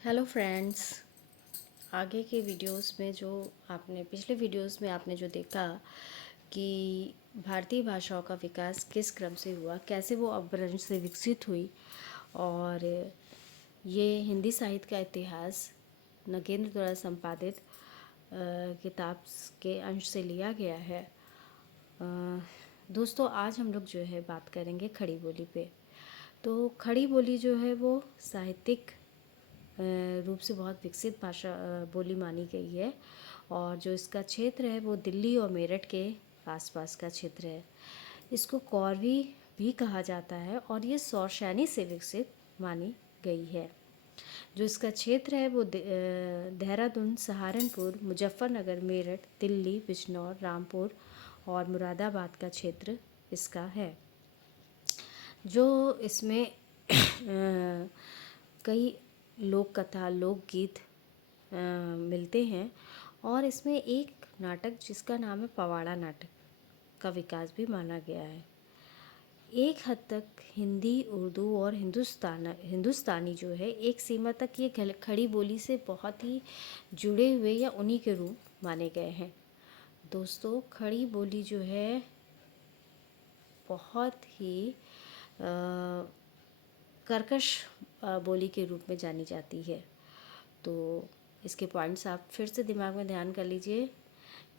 Hello friends. आगे के videos में जो आपने पिछले वीडियोस में आपने जो देखा कि भारतीय भाषाओं का विकास किस क्रम से हुआ, कैसे वो अपभ्रंश से विकसित हुई, और ये हिंदी साहित्य का इतिहास नगेंद्र द्वारा संपादित किताब के अंश से लिया गया है। दोस्तों, आज हम लोग जो है बात करेंगे खड़ी बोली पे। तो खड़ी बोली जो है वो साहित्यिक रूप से बहुत विकसित भाषा बोली मानी गई है, और जो इसका क्षेत्र है वो दिल्ली और मेरठ के आसपास का क्षेत्र है। इसको कौरवी भी कहा जाता है और ये सौरशैनी से विकसित मानी गई है। जो इसका क्षेत्र है वो देहरादून, सहारनपुर, मुजफ्फरनगर, मेरठ, दिल्ली, बिजनौर, रामपुर और मुरादाबाद का क्षेत्र इसका है। जो इसमें कई लोक कथा, लोकगीत मिलते हैं, और इसमें एक नाटक जिसका नाम है पवाड़ा नाटक का विकास भी माना गया है। एक हद तक हिंदी, उर्दू और हिंदुस्तानी जो है एक सीमा तक ये खड़ी बोली से बहुत ही जुड़े हुए या उन्हीं के रूप माने गए हैं। दोस्तों, खड़ी बोली जो है बहुत ही कर्कश बोली के रूप में जानी जाती है। तो इसके पॉइंट्स आप फिर से दिमाग में ध्यान कर लीजिए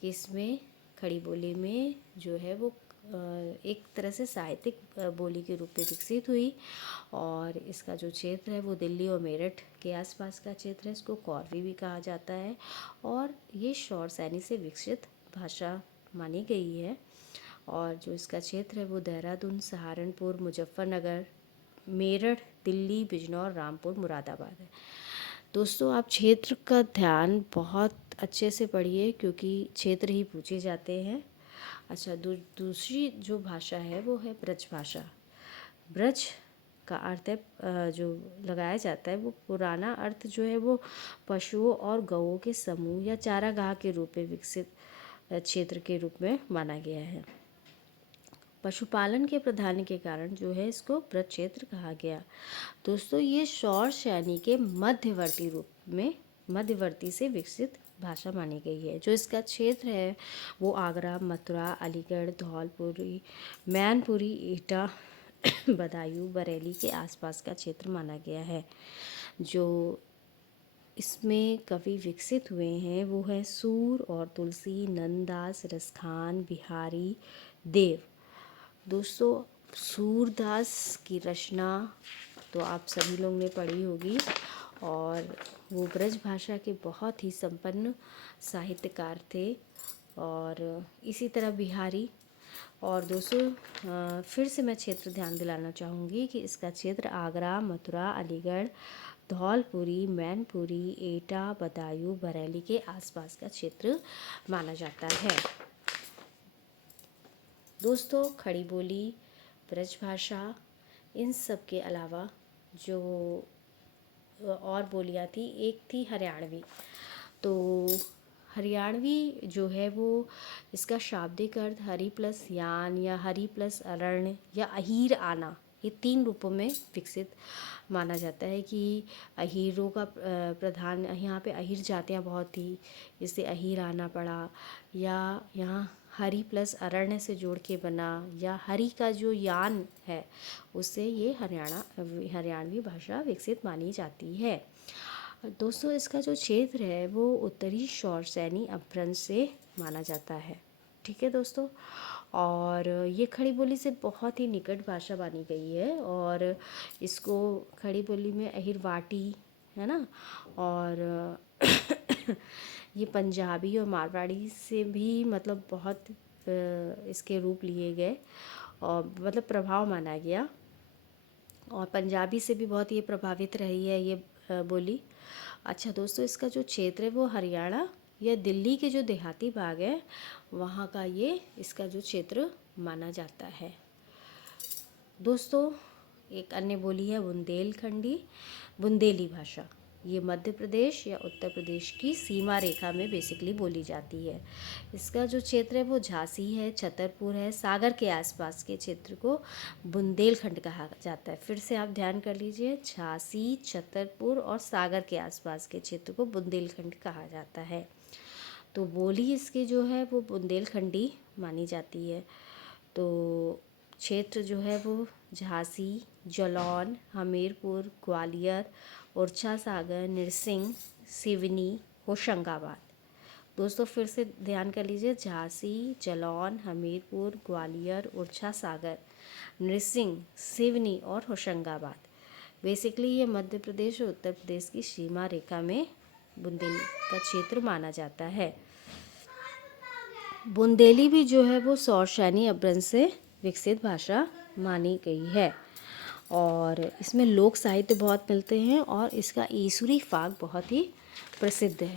कि इसमें खड़ी बोली में जो है वो एक तरह से साहित्यिक बोली के रूप में विकसित हुई, और इसका जो क्षेत्र है वो दिल्ली और मेरठ के आसपास का क्षेत्र है। इसको कौरवी भी कहा जाता है, और ये शौरसैनी से विकसित भाषा मानी गई है। और जो इसका क्षेत्र है वो देहरादून, सहारनपुर, मुजफ्फरनगर, मेरठ, दिल्ली, बिजनौर, रामपुर, मुरादाबाद है। दोस्तों, आप क्षेत्र का ध्यान बहुत अच्छे से पढ़िए, क्योंकि क्षेत्र ही पूछे जाते हैं। अच्छा, दूसरी जो भाषा है वो है ब्रज भाषा। ब्रज का अर्थ है जो लगाया जाता है वो पुराना अर्थ जो है वो पशुओं और गौओं के समूह या चारागाह के रूप में विकसित क्षेत्र के रूप में माना गया है। पशुपालन के प्राधान्य के कारण जो है इसको ब्रज क्षेत्र कहा गया। दोस्तों, ये शौरशैनी के मध्यवर्ती से विकसित भाषा मानी गई है। जो इसका क्षेत्र है वो आगरा, मथुरा, अलीगढ़, धौलपुरी, मैनपुरी, एटा, बदायूं, बरेली के आसपास का क्षेत्र माना गया है। जो इसमें कवि विकसित हुए हैं वो है सूर और तुलसी, नंददास, रसखान, बिहारी, देव। दोस्तों, सूरदास की रचना तो आप सभी लोग ने पढ़ी होगी, और वो ब्रज भाषा के बहुत ही संपन्न साहित्यकार थे। और इसी तरह बिहारी। और दोस्तों, फिर से मैं क्षेत्र ध्यान दिलाना चाहूँगी कि इसका क्षेत्र आगरा, मथुरा, अलीगढ़, धौलपुरी, मैनपुरी, एटा, बदायूं, बरेली के आसपास का क्षेत्र माना जाता है। दोस्तों, खड़ी बोली, ब्रज भाषा, इन सब के अलावा जो और बोलियाँ थी, एक थी हरियाणवी। तो हरियाणवी जो है वो इसका शाब्दिक अर्थ हरि प्लस यान या हरि प्लस अरण्य या अहीर आना, ये 3 रूपों में विकसित माना जाता है कि अहीरों का प्रधान, यहाँ पे अहीर जातियाँ बहुत थी, इससे अहीर आना पड़ा, या यहाँ हरि प्लस अरण्य से जोड़ के बना, या हरि का जो यान है उससे ये हरियाणवी भाषा विकसित मानी जाती है। दोस्तों, इसका जो क्षेत्र है वो उत्तरी शौरसैनी अपभ्रंश से माना जाता है। ठीक है दोस्तों, और ये खड़ी बोली से बहुत ही निकट भाषा मानी गई है, और इसको खड़ी बोली में अहिरवाटी है ना, और ये पंजाबी और मारवाड़ी से भी मतलब बहुत इसके रूप लिए गए, और मतलब प्रभाव माना गया, और पंजाबी से भी बहुत ये प्रभावित रही है ये बोली। अच्छा दोस्तों, इसका जो क्षेत्र है वो हरियाणा या दिल्ली के जो देहाती भाग है वहाँ का ये इसका जो क्षेत्र माना जाता है। दोस्तों, एक अन्य बोली है बुंदेली भाषा। ये मध्य प्रदेश या उत्तर प्रदेश की सीमा रेखा में बेसिकली बोली जाती है। इसका जो क्षेत्र है वो झांसी है, छतरपुर है, सागर के आसपास के क्षेत्र को बुंदेलखंड कहा जाता है। फिर से आप ध्यान कर लीजिए, झांसी, छतरपुर और सागर के आसपास के क्षेत्र को बुंदेलखंड कहा जाता है। तो बोली इसकी जो है वो बुंदेलखंडी मानी जाती है। तो क्षेत्र जो है वो झांसी, जलौन, हमीरपुर, ग्वालियर, ओरछा सागर, नरसिंह, सिवनी, होशंगाबाद। दोस्तों फिर से ध्यान कर लीजिए, झांसी, जलौन, हमीरपुर, ग्वालियर, ओरछा सागर, नरसिंह, सिवनी और होशंगाबाद। बेसिकली ये मध्य प्रदेश और उत्तर प्रदेश की सीमा रेखा में बुंदेली का क्षेत्र माना जाता है। बुंदेली भी जो है वो शौरसेनी अपभ्रंश से विकसित भाषा मानी गई है और इसमें लोक साहित्य बहुत मिलते हैं और इसका ईसुरी फाग बहुत ही प्रसिद्ध है।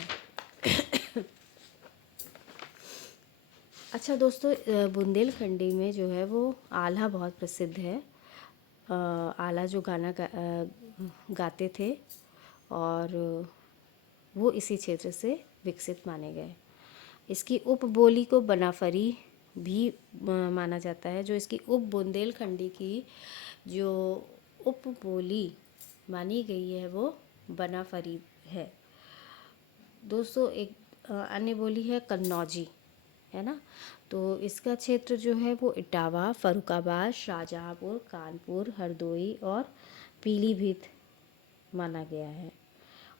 अच्छा दोस्तों, बुंदेलखंडी में जो है वो आल्हा बहुत प्रसिद्ध है। आल्हा जो गाना गाते थे और वो इसी क्षेत्र से विकसित माने गए। इसकी उपबोली को बनाफरी भी माना जाता है। जो इसकी उप बुंदेलखंडी की जो उपबोली मानी गई है वो बनाफरी है। दोस्तों एक अन्य बोली है कन्नौजी, है ना। तो इसका क्षेत्र जो है वो इटावा, फर्रुखाबाद, शाहजहाँपुर, कानपुर, हरदोई और पीलीभीत माना गया है।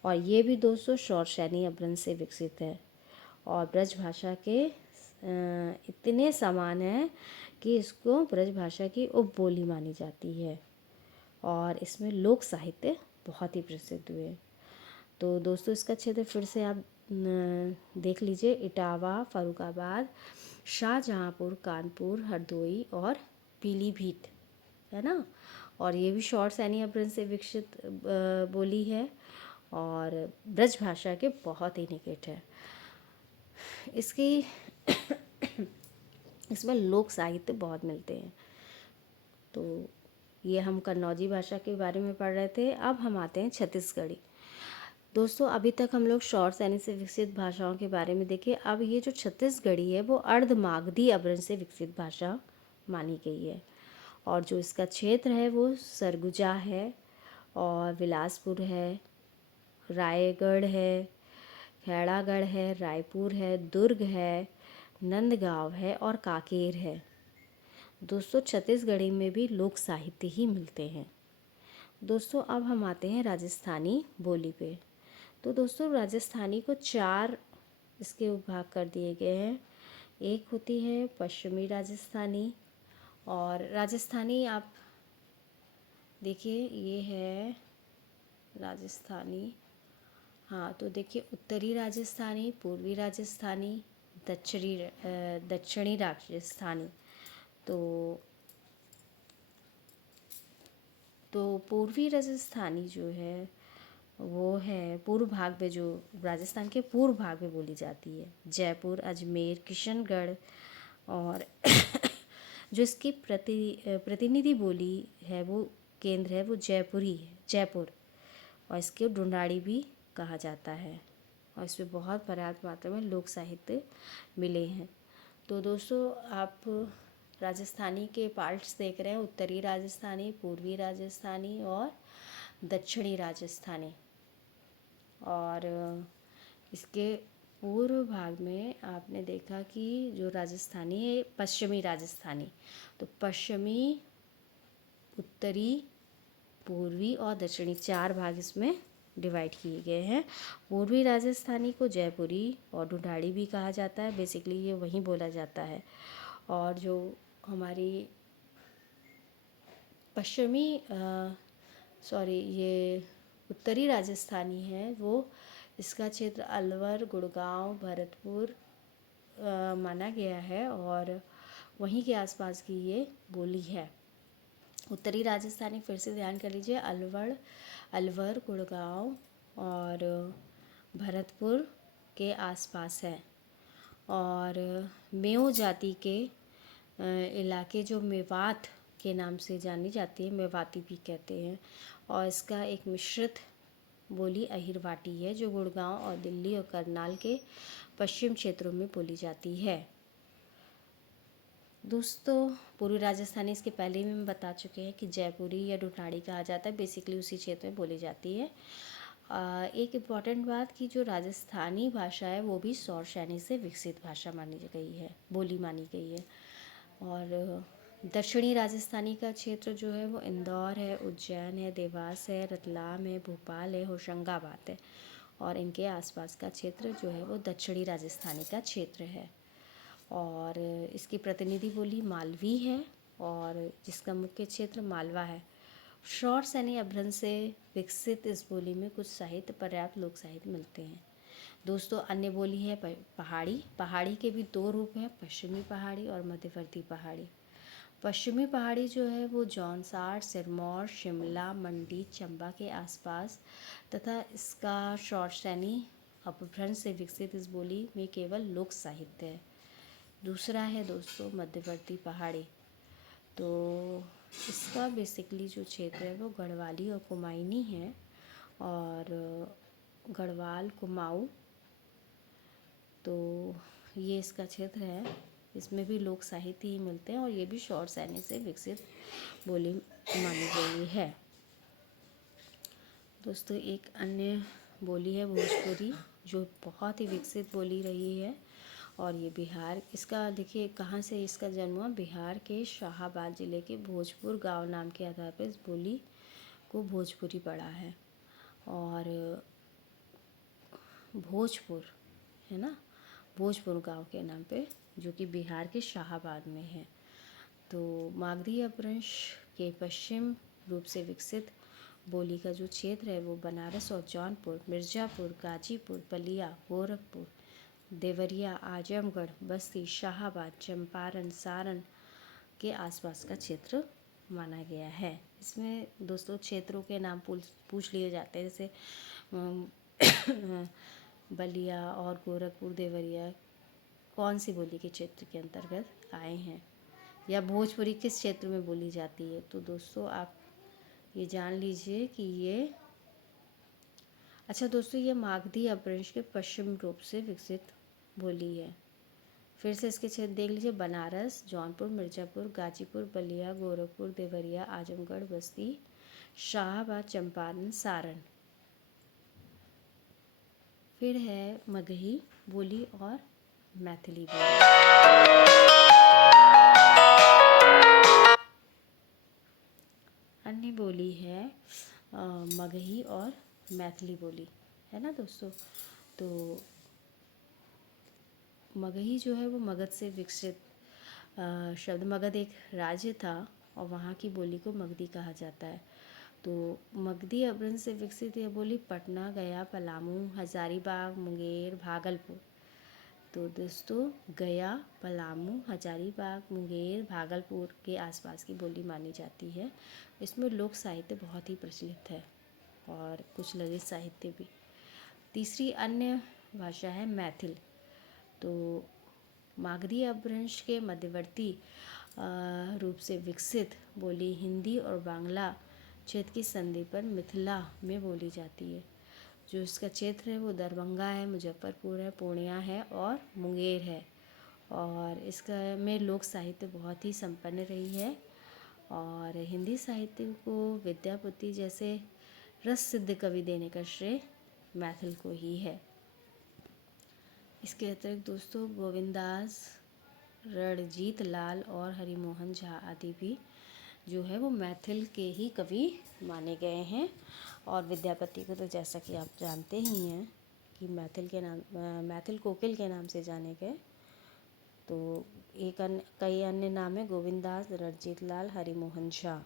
और ये भी दोस्तों शौरसेनी अपभ्रंश से विकसित है और ब्रज भाषा के इतने समान है कि इसको ब्रज भाषा की उपबोली मानी जाती है और इसमें लोक साहित्य बहुत ही प्रसिद्ध हुए। तो दोस्तों इसका क्षेत्र फिर से आप देख लीजिए, इटावा, फर्रुखाबाद, शाहजहाँपुर, कानपुर, हरदोई और पीलीभीत, है ना। और ये भी शौरसेनी अपभ्रंश से विकसित बोली है और ब्रज भाषा के बहुत ही निकट है। इसकी इसमें लोक साहित्य बहुत मिलते हैं। तो ये हम कन्नौजी भाषा के बारे में पढ़ रहे थे। अब हम आते हैं छत्तीसगढ़ी। दोस्तों अभी तक हम लोग शौरसेनी से विकसित भाषाओं के बारे में देखे। अब ये जो छत्तीसगढ़ी है वो अर्धमागधी अपभ्रंश से विकसित भाषा मानी गई है और जो इसका क्षेत्र है वो सरगुजा है और बिलासपुर है, रायगढ़ है, खैरागढ़ है, रायपुर है, दुर्ग है, नंदगांव है और कांकेर है। दोस्तों छत्तीसगढ़ी में भी लोक साहित्य ही मिलते हैं। दोस्तों अब हम आते हैं राजस्थानी बोली पे। तो दोस्तों राजस्थानी को 4 इसके उपभाग कर दिए गए हैं। एक होती है पश्चिमी राजस्थानी और राजस्थानी आप देखिए ये है राजस्थानी। हाँ तो देखिए उत्तरी राजस्थानी, पूर्वी राजस्थानी, दक्षिणी राजस्थानी। तो पूर्वी राजस्थानी जो है वो है पूर्व भाग में, जो राजस्थान के पूर्व भाग में बोली जाती है। जयपुर, अजमेर, किशनगढ़ और जो इसकी प्रतिनिधि बोली है वो केंद्र है वो जयपुरी है, जयपुर। और इसके ढूंढाड़ी भी कहा जाता है और इसमें बहुत पर्याप्त मात्रा में लोक साहित्य मिले हैं। तो दोस्तों आप राजस्थानी के पार्ट्स देख रहे हैं, उत्तरी राजस्थानी, पूर्वी राजस्थानी और दक्षिणी राजस्थानी। और इसके पूर्व भाग में आपने देखा कि जो राजस्थानी है पश्चिमी राजस्थानी। तो पश्चिमी, उत्तरी, पूर्वी और दक्षिणी 4 भाग इसमें डिवाइड किए गए हैं। पूर्वी राजस्थानी को जयपुरी और ढूंढाड़ी भी कहा जाता है। बेसिकली ये वहीं बोला जाता है। और जो हमारी पश्चिमी ये उत्तरी राजस्थानी है वो इसका क्षेत्र अलवर, गुड़गांव, भरतपुर माना गया है और वहीं के आसपास की ये बोली है। उत्तरी राजस्थानी फिर से ध्यान कर लीजिए, अलवर, गुड़गांव और भरतपुर के आसपास है। और मेओ जाति के इलाके जो मेवात के नाम से जानी जाती है, मेवाती भी कहते हैं। और इसका एक मिश्रित बोली अहिरवाटी है, जो गुड़गांव और दिल्ली और करनाल के पश्चिम क्षेत्रों में बोली जाती है। दोस्तों पूर्वी राजस्थानी इसके पहले भी हम बता चुके हैं कि जयपुरी या ढूंढाड़ी कहा जाता है, बेसिकली उसी क्षेत्र में बोली जाती है। एक इम्पॉर्टेंट बात कि जो राजस्थानी भाषा है वो भी शौरसेनी से विकसित भाषा मानी गई है, बोली मानी गई है। और दक्षिणी राजस्थानी का क्षेत्र जो है वो इंदौर है, उज्जैन है, देवास है, रतलाम है, भोपाल है, होशंगाबाद है, और इनके आसपास का क्षेत्र जो है वो दक्षिणी राजस्थानी का क्षेत्र है। और इसकी प्रतिनिधि बोली मालवी है और जिसका मुख्य क्षेत्र मालवा है। शौरसेनी अपभ्रंश से विकसित इस बोली में कुछ साहित्य, पर्याप्त लोक साहित्य मिलते हैं। दोस्तों अन्य बोली है पहाड़ी। पहाड़ी के भी दो रूप हैं, पश्चिमी पहाड़ी और मध्यवर्ती पहाड़ी। पश्चिमी पहाड़ी जो है वो जौनसार, सिरमौर, शिमला, मंडी, चंबा के आसपास तथा इसका शौरसेनी अपभ्रंश से विकसित इस बोली में केवल लोक साहित्य है। दूसरा है दोस्तों मध्यवर्ती पहाड़ी। तो इसका बेसिकली जो क्षेत्र है वो गढ़वाली और कुमाऊनी है, और गढ़वाल कुमाऊं, तो ये इसका क्षेत्र है। इसमें भी लोक साहित्य ही मिलते हैं और ये भी शौरसेनी से विकसित बोली मानी गई है। दोस्तों एक अन्य बोली है भोजपुरी, जो बहुत ही विकसित बोली रही है, और ये बिहार, इसका देखिए कहाँ से इसका जन्म हुआ। बिहार के शाहाबाद ज़िले के भोजपुर गांव नाम के आधार पर इस बोली को भोजपुरी पड़ा है। और भोजपुर है ना, भोजपुर गांव के नाम पे, जो कि बिहार के शाहाबाद में है। तो मागधी अपभ्रंश के पश्चिम रूप से विकसित बोली का जो क्षेत्र है वो बनारस और जौनपुर, मिर्ज़ापुर, गाजीपुर, बलिया, गोरखपुर, देवरिया, आजमगढ़, बस्ती, शाहाबाद, चंपारण, सारण के आसपास का क्षेत्र माना गया है। इसमें दोस्तों क्षेत्रों के नाम पूछ लिए जाते हैं, जैसे बलिया और गोरखपुर, देवरिया कौन सी बोली के क्षेत्र के अंतर्गत आए हैं, या भोजपुरी किस क्षेत्र में बोली जाती है। तो दोस्तों आप ये जान लीजिए कि ये, अच्छा दोस्तों, ये मागधी अपभ्रंश के पश्चिम रूप से विकसित बोली है। फिर से इसके क्षेत्र देख लीजिए, बनारस, जौनपुर, मिर्ज़ापुर, गाजीपुर, बलिया, गोरखपुर, देवरिया, आजमगढ़, बस्ती, शाहाबाद, चंपारण, सारण। फिर है मगही बोली और मैथिली बोली। अन्य बोली है मगही और मैथिली बोली, है ना दोस्तों। तो मगही जो है वो मगध से विकसित शब्द, मगध एक राज्य था और वहाँ की बोली को मगधी कहा जाता है। तो मगधी अपभ्रंश से विकसित यह बोली पटना, गया, पलामू, हजारीबाग, मुंगेर, भागलपुर। तो दोस्तों गया, पलामू, हजारीबाग, मुंगेर, भागलपुर के आसपास की बोली मानी जाती है। इसमें लोक साहित्य बहुत ही प्रचलित है और कुछ ललित साहित्य भी। तीसरी अन्य भाषा है मैथिल। तो मागधी अपभ्रंश के मध्यवर्ती रूप से विकसित बोली हिंदी और बांग्ला क्षेत्र की संधि पर मिथिला में बोली जाती है। जो इसका क्षेत्र है वो दरभंगा है, मुजफ्फरपुर है, पूर्णिया है और मुंगेर है। और इसका में लोक साहित्य बहुत ही संपन्न रही है, और हिंदी साहित्य को विद्यापति जैसे रस सिद्ध कवि देने का श्रेय मैथिल को ही है। इसके अतिरिक्त दोस्तों गोविंदास, रणजीत लाल और हरिमोहन झा आदि भी जो है वो मैथिल के ही कवि माने गए हैं। और विद्यापति को तो जैसा कि आप जानते ही हैं कि मैथिल के नाम मैथिल कोकिल के नाम से जाने गए। तो कई अन्य नाम है, गोविंदास, रणजीत लाल, हरिमोहन झा,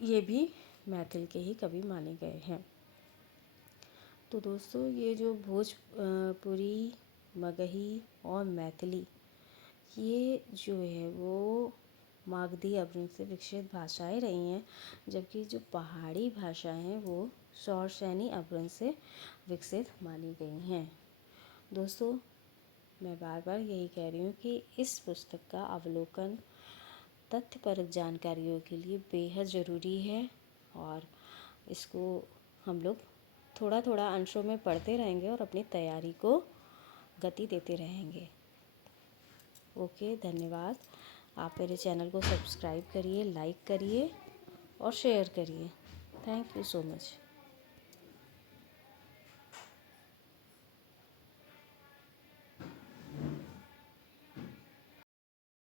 ये भी मैथिल के ही कवि माने गए हैं। तो दोस्तों ये जो भोजपुरी, मगही और मैथिली, ये जो है वो मागधी अपभ्रंश से विकसित भाषाएं रही हैं, जबकि जो पहाड़ी भाषा हैं वो शौरसेनी अपभ्रंश से विकसित मानी गई हैं। दोस्तों मैं बार बार यही कह रही हूँ कि इस पुस्तक का अवलोकन तथ्यपरक जानकारियों के लिए बेहद ज़रूरी है, और इसको हम लोग थोड़ा थोड़ा अंशों में पढ़ते रहेंगे और अपनी तैयारी को गति देते रहेंगे। ओके, धन्यवाद। आप मेरे चैनल को सब्सक्राइब करिए, लाइक करिए और शेयर करिए। Thank you so much.